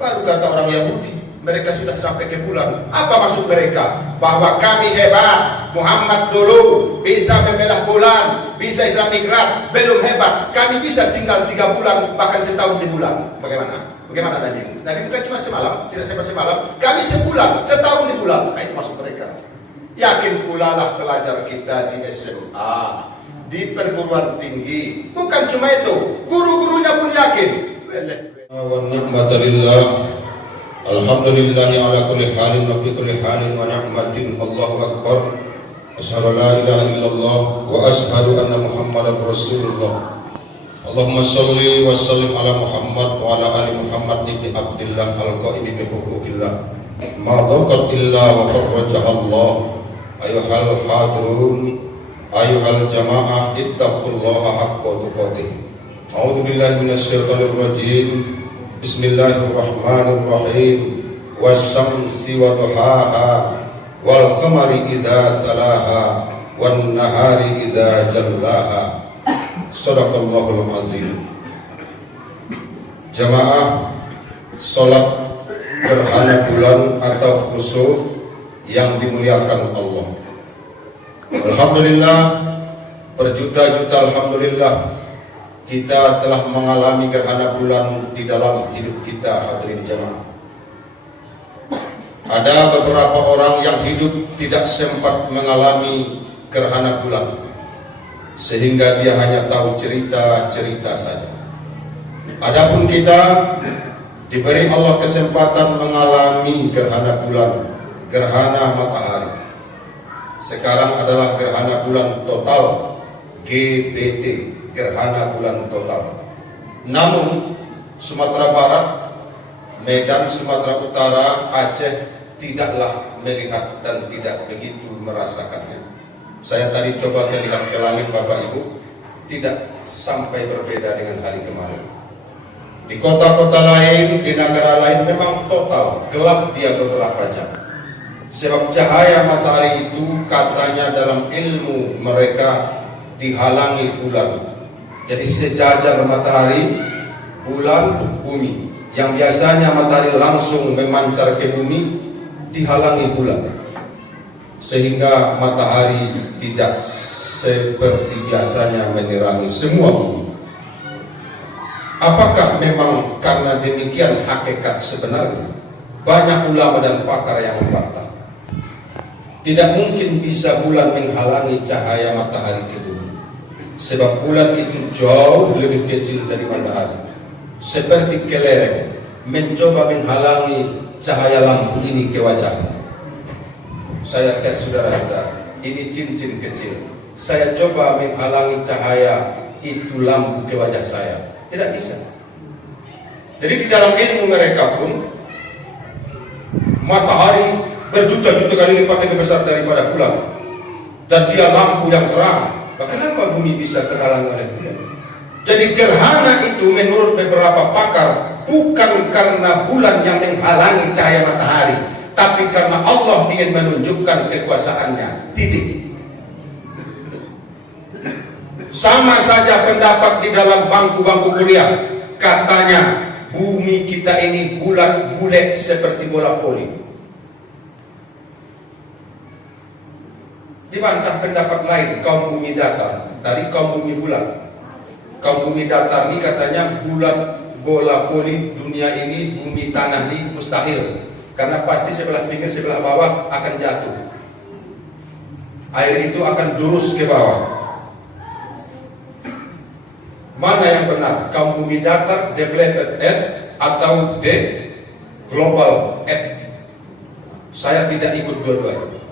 Baru kata orang Yahudi, mereka sudah sampai ke bulan. Apa maksud mereka? Bahwa kami hebat. Muhammad dulu bisa membelah bulan, bisa Islam Mi'raj, belum hebat. Kami bisa tinggal 3 bulan, bahkan setahun di bulan. Bagaimana? Bagaimana Nabi? Nabi bukan cuma semalam, tidak sempat semalam. Kami sebulan, setahun di bulan. Nah, itu maksud mereka. Yakin pula lah pelajar kita di SMA, di perguruan tinggi. Bukan cuma itu, guru-gurunya pun yakin. Wa ni'matalillah. Alhamdulillahi ala kulli halin wa fi kulli halin wa ni'matin. Allahu akbar. Asyhadu la ilaha illallah wa asyhadu anna Muhammadar Rasulullah. Allahumma shalli wa sallim ala Muhammad wa ala ali Muhammad ibni Abdillah al-qaimi bi huquqillah. Ma daqat illa wa farraja Allah. Ayuhal hadirun, ayuhal jamaah, ittaqullaha haqqa tuqatih. A'udzu billahi minasyaitonir rajim. Bismillahirrahmanirrahim. Wasyamsi wa duhaha wal qamari idza talaha wan nahari idza jallaha. Shadaqallahul azim. Jamaah salat gerhana bulan atau khusuf yang dimuliakan Allah. Alhamdulillah, berjuta-juta alhamdulillah kita telah mengalami gerhana bulan di dalam hidup kita, hadirin jamaah. Ada beberapa orang yang hidup tidak sempat mengalami gerhana bulan, sehingga dia hanya tahu cerita-cerita saja. Adapun kita diberi Allah kesempatan mengalami gerhana bulan, gerhana matahari. Sekarang adalah gerhana bulan total, GBT, gerhana bulan total. Namun Sumatera Barat, Medan, Sumatera Utara, Aceh tidaklah melihat dan tidak begitu merasakannya. Saya tadi coba melihat ke langit Bapak Ibu, tidak sampai berbeda dengan hari kemarin. Di kota-kota lain, di negara lain memang total gelap dia beberapa jam. Sebab cahaya matahari itu katanya dalam ilmu mereka dihalangi bulan. Jadi sejajar matahari, bulan, bumi. Yang biasanya matahari langsung memancar ke bumi, dihalangi bulan. Sehingga matahari tidak seperti biasanya menerangi semua bumi. Apakah memang karena demikian hakikat sebenarnya? Banyak ulama dan pakar yang membantah. Tidak mungkin bisa bulan menghalangi cahaya matahari ke bumi. Sebab bulan itu jauh lebih kecil dari matahari. Seperti kelereng mencoba menghalangi cahaya lampu ini ke wajahnya. Saya tes saudara-saudara, ini cincin kecil. Saya coba menghalangi cahaya itu lampu ke wajah saya. Tidak bisa. Jadi di dalam ilmu mereka pun matahari berjuta-juta kali lipat lebih besar daripada bulan, dan dia lampu yang terang. Kenapa bumi bisa terhalang oleh bulan? Jadi gerhana itu menurut beberapa pakar bukan karena bulan yang menghalangi cahaya matahari, tapi karena Allah ingin menunjukkan kekuasaannya. Titik. Sama saja pendapat di dalam bangku-bangku kuliah. Katanya bumi kita ini bulat seperti bola voli. Dibantah pendapat lain, kaum bumi datar. Tadi kaum bumi bulat. Kaum bumi datar ini katanya bulat bola voli, dunia ini, bumi tanah ini mustahil. Karena pasti sebelah pinggir, sebelah bawah akan jatuh. Air itu akan lurus ke bawah. Mana yang benar? Kaum bumi datar, deflated earth, atau global earth? Saya tidak ikut dua-duanya.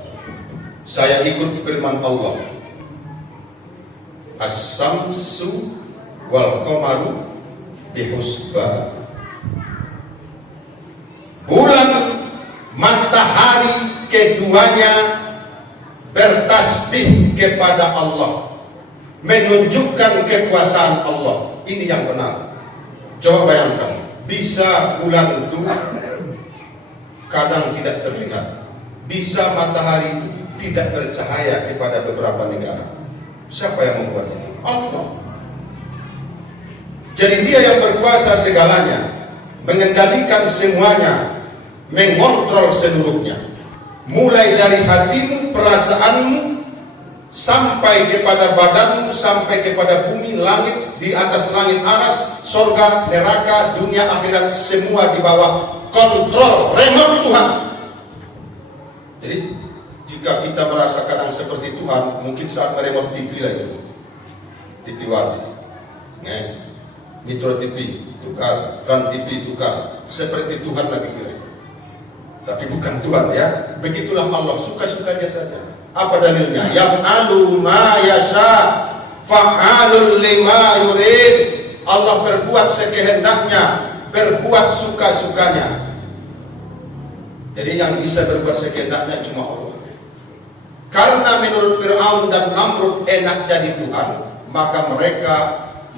Saya ikut firman Allah. As-samsu wal qamaru bihusban. Bulan, matahari, keduanya bertasbih kepada Allah, menunjukkan kekuasaan Allah. Ini yang benar. Coba bayangkan, bisa bulan itu kadang tidak terlihat, bisa matahari itu tidak bercahaya kepada beberapa negara. Siapa yang membuat itu? Allah. Jadi dia yang berkuasa segalanya. mengendalikan semuanya, mengontrol seluruhnya, mulai dari hatimu, perasaanmu, sampai kepada badanmu, sampai kepada bumi, langit, di atas langit aras, sorga, neraka, dunia, akhirat, semua di bawah kontrol remote Tuhan. Jadi jika kita merasa kadang seperti Tuhan, mungkin saat meremote TV lah itu, TV warna, Metro TV tukar, Trans TV tukar, seperti Tuhan lagi kira. Tapi bukan Tuhan ya. Begitulah Allah, suka-sukanya saja. Apa dalilnya? Yaf'alu ma yasha, fa'alul lima yurid. Allah berbuat sekehendaknya, berbuat suka-sukanya. Jadi yang bisa berbuat sekehendaknya cuma Allah. Karena menurut Fir'aun dan Namrud enak jadi Tuhan, maka mereka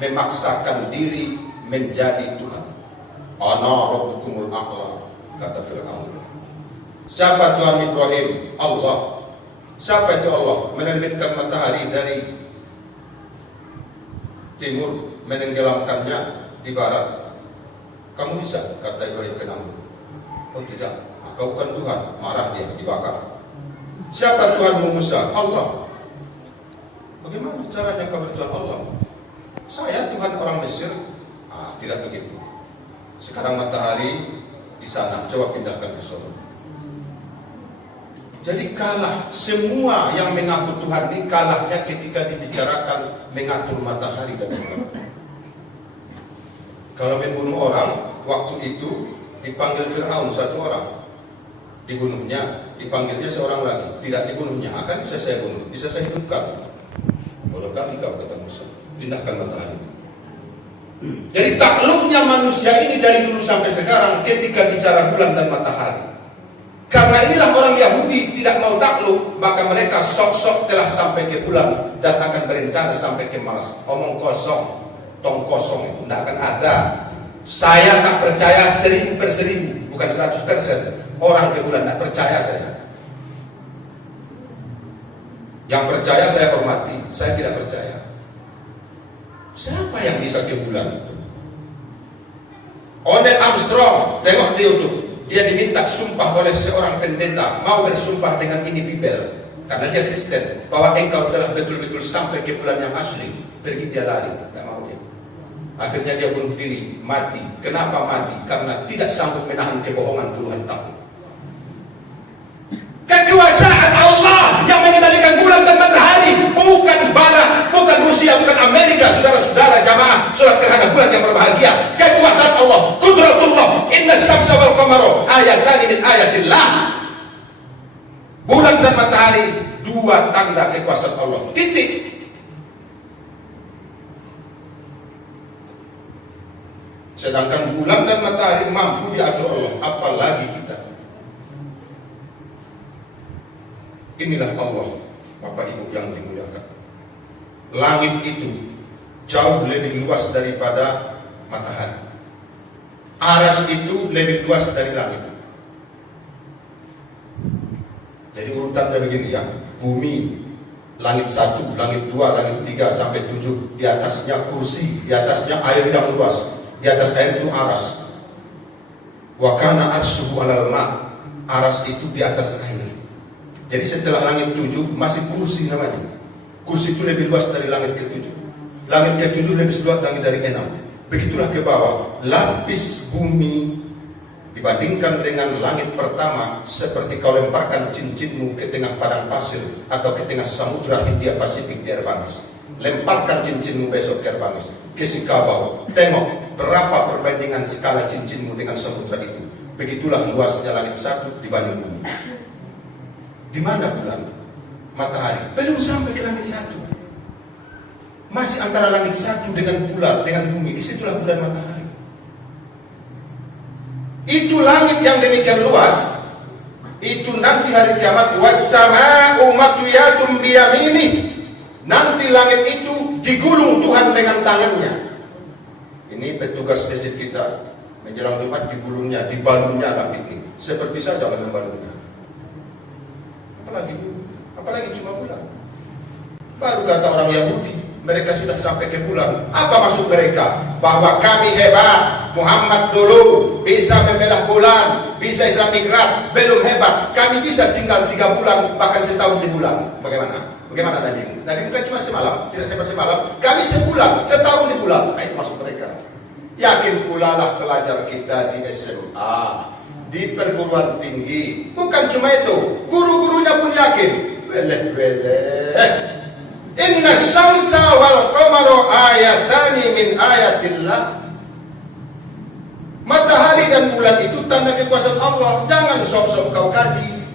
memaksakan diri menjadi Tuhan. Ana rabbukumul a'la, kata Fir'aun. Siapa Tuhan Ibrahim? Allah. Siapa itu Allah? Menerbitkan matahari dari timur, menenggelamkannya di barat. Kamu bisa? Kata Ibrahim ke Namrud. Oh tidak, kau bukan Tuhan. Marah dia, dibakar. Siapa Tuhanmu Musa? Allah. Bagaimana caranya kau bertuhan Allah? Saya Tuhan orang Mesir. Tidak begitu. Sekarang matahari di sana, coba pindahkan ke sana. Jadi kalah semua yang mengaku Tuhan ini, kalahnya ketika dibicarakan mengatur matahari dan bulan. Kalau membunuh orang, waktu itu dipanggil Fir'aun satu orang, dibunuhnya, dipanggilnya seorang lagi, tidak dibunuhnya, akan bisa saya bunuh, bisa saya hidupkan. Kalau kami kau kata Musa, pindahkan matahari. Jadi takluknya manusia ini dari dulu sampai sekarang ketika bicara bulan dan matahari. Karena inilah orang Yahudi tidak mau takluk, maka mereka sok-sok telah sampai ke bulan dan akan berencana sampai ke Mars. Omong kosong, tong kosong itu tidak akan ada. Saya tak percaya 1000%, bukan 100%. Orang ke bulan tidak percaya saya. Yang percaya saya hormati, saya tidak percaya. Siapa yang bisa ke bulan itu? Neil Armstrong, tengok di YouTube. Dia diminta sumpah oleh seorang pendeta, mau bersumpah dengan ini Bibel, karena dia Kristen, bahwa engkau telah betul-betul sampai ke bulan yang asli. Pergi dia lari, tidak mau dia. Akhirnya dia bunuh diri, mati. Kenapa mati? Karena tidak sanggup menahan kebohongan puluhan tahun. Kekuasaan Allah yang mengendalikan bulan dan matahari, bukan barat, bukan Rusia, bukan Amerika. Saudara-saudara jamaah surat gerhana bulan yang berbahagia, kekuasaan Allah, qudratullah, inna syamsa wal qamara ayatan min ayatillah. Bulan dan matahari dua tanda kekuasaan Allah, titik. Sedangkan bulan dan matahari mampu diatur Allah, apalagi kita. Inilah Allah, Bapak Ibu yang dimuliakan. Langit itu jauh lebih luas daripada matahari. Aras itu lebih luas dari langit. Jadi urutannya begini ya. Bumi, langit 1, langit 2, langit 3 sampai 7. Di atasnya kursi, di atasnya air yang luas. Di atas air itu aras. Wa kana arshuhu 'alal ma'. Aras itu di atas air. Jadi setelah langit 7 masih kursi namanya. Kursi itu lebih luas dari langit ke-7. Langit ke-7 lebih luas dari 6. Begitulah ke bawah. Lapis bumi dibandingkan dengan langit pertama seperti kau lemparkan cincinmu ke tengah padang pasir atau ke tengah samudra Hindia Pasifik di Airbanis. Lemparkan cincinmu besok ke Airbanis, ke Sikabau. Tengok berapa perbandingan skala cincinmu dengan samudra itu. Begitulah luasnya langit 1 dibanding bumi. Di mana bulan? Matahari belum sampai ke langit 1. Masih antara langit 1 dengan bulan, dengan bumi. Disitulah bulan matahari. Itu langit yang demikian luas. Itu nanti hari kiamat. Wassama'u matwiyatum biyamini. Nanti langit itu digulung Tuhan dengan tangannya. Ini petugas masjid kita menjelang Jumat digulungnya, dibalurnya tapi ini seperti saja membalurnya. Apalagi cuma bulan. Baru kata orang Yahudi, mereka sudah sampai ke bulan. Apa maksud mereka? bahwa kami hebat. Muhammad dulu bisa membelah bulan, bisa Islam Mi'raj, belum hebat. Kami bisa tinggal 3 bulan, bahkan setahun di bulan. Bagaimana? Bagaimana Nabi? Nabi bukan cuma semalam, tidak sempat semalam. Kami sebulan, setahun di bulan. Nah, itu masuk mereka. Yakin pula lah pelajar kita di SMA, di perguruan tinggi. Bukan cuma itu, guru-gurunya pun yakin. Inna syamsa wal qamaru ayatani min ayatillah. Matahari dan bulan itu tanda kekuasaan Allah. Jangan sok-sok kau kaji.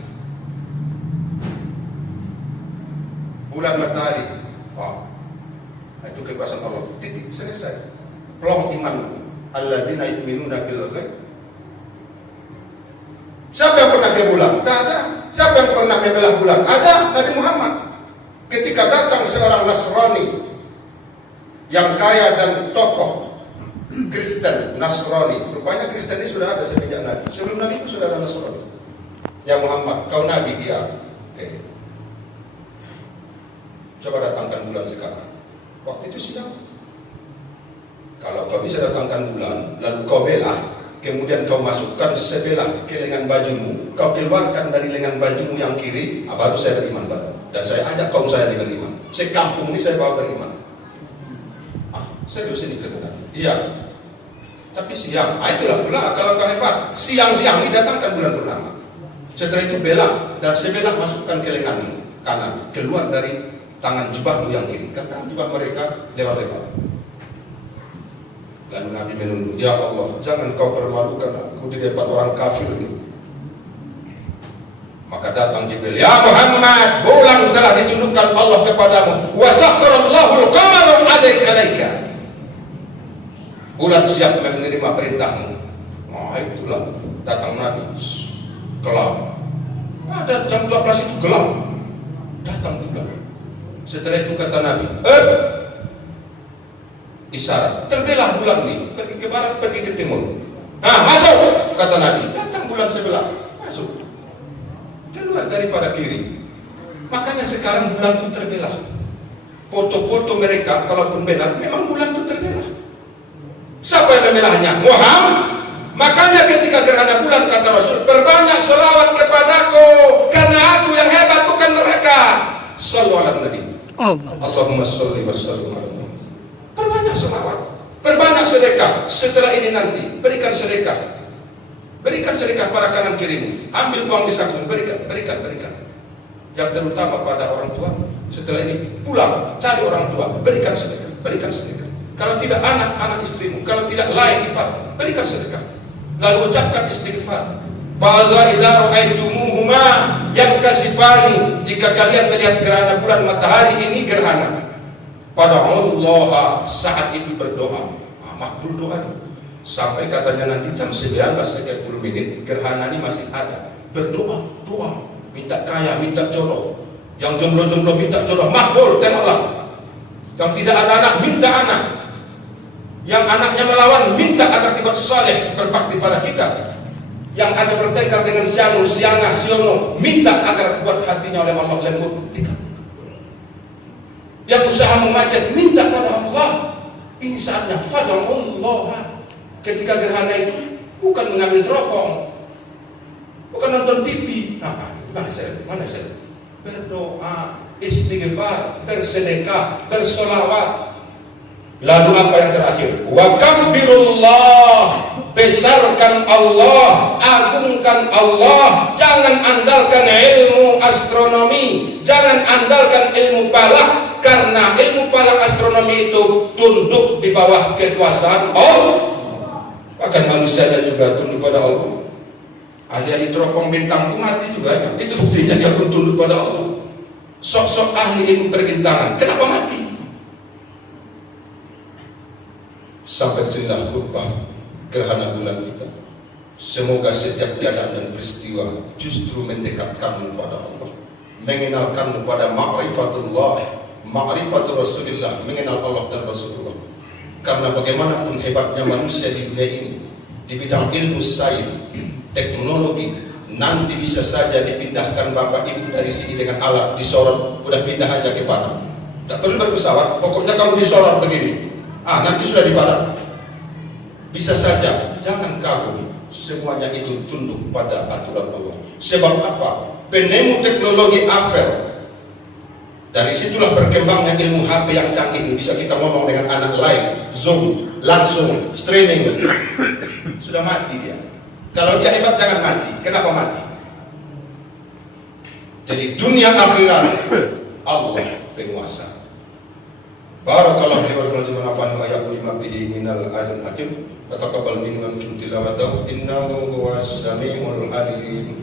Bulan, matahari, itu kekuasaan Allah. Titik, selesai. Plong iman. Alladzina yu'minuna bil ghaib. Siapa yang pernah ke bulan? Tak ada. Siapa yang pernah membelah bulan? Ada, Nabi Muhammad. Ketika datang seorang Nasrani yang kaya dan tokoh Kristen Nasrani. Rupanya Kristen ini sudah ada sejak Nabi. Sebelum Nabi itu sudah ada Nasrani. Ya Muhammad, kau Nabi? Iya. Oke. Coba datangkan bulan sekarang. Waktu itu siang. Kalau kau bisa datangkan bulan, lalu kau belah, kemudian kau masukkan sebelah ke lengan bajumu, kau keluarkan dari lengan bajumu yang kiri, baru saya beriman padamu. Dan saya ajak kaum saya beriman. Sekampung ini saya bawa beriman. Serius ini kata Nabi. Iya. Tapi siang, itulah pula kalau kau hebat. Siang-siang didatangkan bulan purnama. Setelah itu belah, dan sebelah masukkan ke lengan kanan, keluar dari tangan jubahmu yang kiri. Kan tangan jubah mereka lebar-lebar. Lalu Nabi menunggu, ya Allah, jangan kau permalukan aku di depan orang kafir ini. Maka datang Jibril, ya Muhammad, bulan telah ditundukkan Allah kepadamu. Wa sakharallahu al-qamara alaika. Bulan siap menerima perintahmu. Nah, itulah datang Nabi. Gelap. Ada jam 12 itu gelap. Datang bulan. Setelah itu kata Nabi, isyarat, terbelah bulan nih, pergi ke barat, pergi ke timur. Masuk, kata Nabi. Datang bulan sebelah, masuk. Keluar daripada kiri. Makanya sekarang bulan itu terbelah. Foto-foto mereka, kalaupun benar, memang bulan itu terbelah. Siapa yang membelahnya? Muhammad. Makanya ketika gerhana bulan kata Rasul, perbanyak selawat kepadaku, karena aku yang hebat, bukan mereka. Sallu ala Nabi. Allahumma salli wa sallim ala Nabi. Perbanyak selawat, perbanyak sedekah. Setelah ini nanti berikan sedekah. Berikan sedekah pada kanan kirimu. Ambil uang di saku, berikan. Yang terutama pada orang tua. Setelah ini pulang, cari orang tua, berikan sedekah. Kalau tidak anak istrimu, kalau tidak lain ipar, berikan sedekah. Lalu ucapkan istighfar. Fa'adha idza ra'aitumuhuma yankasifani. Jika kalian melihat gerhana bulan matahari ini gerhana, pada Allah saat itu berdoa. Makbul doa. Sampai katanya nanti jam 19.30 gerhana ini masih ada. Berdoa, minta kaya, minta jodoh. Yang jomblo-jomblo minta jodoh, makbul, tengoklah. Yang tidak ada anak, minta anak. Yang anaknya melawan, minta agar dibuat saleh, berbakti pada kita. Yang ada bertengkar dengan Siana, Siono, minta agar buat hatinya oleh Allah lembut. Yang usaha memacet, minta pada Allah. Ini saatnya fad'ullah. Ketika gerhana itu bukan mengambil teropong, bukan nonton TV. Mana saya? Berdoa, istighfar, bersedekah, bersolawat. Lalu apa yang terakhir? Wa kabbirullah, besarkan Allah, agungkan Allah. Jangan andalkan ilmu astronomi, jangan andalkan ilmu falak, karena ilmu falak astronomi itu tunduk di bawah kekuasaan Allah. Bahkan manusianya juga tunduk pada Allah. Ahli-ahli teropong bintang itu mati juga ya. Itu buktinya dia pun tunduk pada Allah. Sok-sok ahli ilmu perbintangan, kenapa mati? Sampai sinilah khutbah gerhana bulan kita. Semoga setiap keadaan dan peristiwa justru mendekatkanmu pada Allah, mengenalkanmu pada ma'rifatullah, ma'rifatul Rasulullah, mengenal Allah dan Rasulullah. Karena bagaimanapun hebatnya manusia di dunia ini, di bidang ilmu sains, teknologi, nanti bisa saja dipindahkan bapak ibu dari sini dengan alat disorot, udah pindah aja ke Padang. Tak perlu berpesawat, pokoknya kamu disorot begini. Nanti sudah di Padang. Bisa saja, jangan kagum, semuanya itu tunduk pada aturan Allah. Sebab apa? Penemu teknologi Afel. Dari situlah berkembangnya ilmu HP yang canggih ini. Bisa kita ngomong dengan anak live, Zoom, langsung, streaming. Sudah mati dia. Kalau dia hebat jangan mati. Kenapa mati? Jadi dunia akhirat Allah penguasa. Barakallahu li wa lakum wa nafa'ana wa iyyakum bima fihi minal ayatil hakim. Wa taqabbal minna wa antum tilawatahu innahu huwas samiul alim.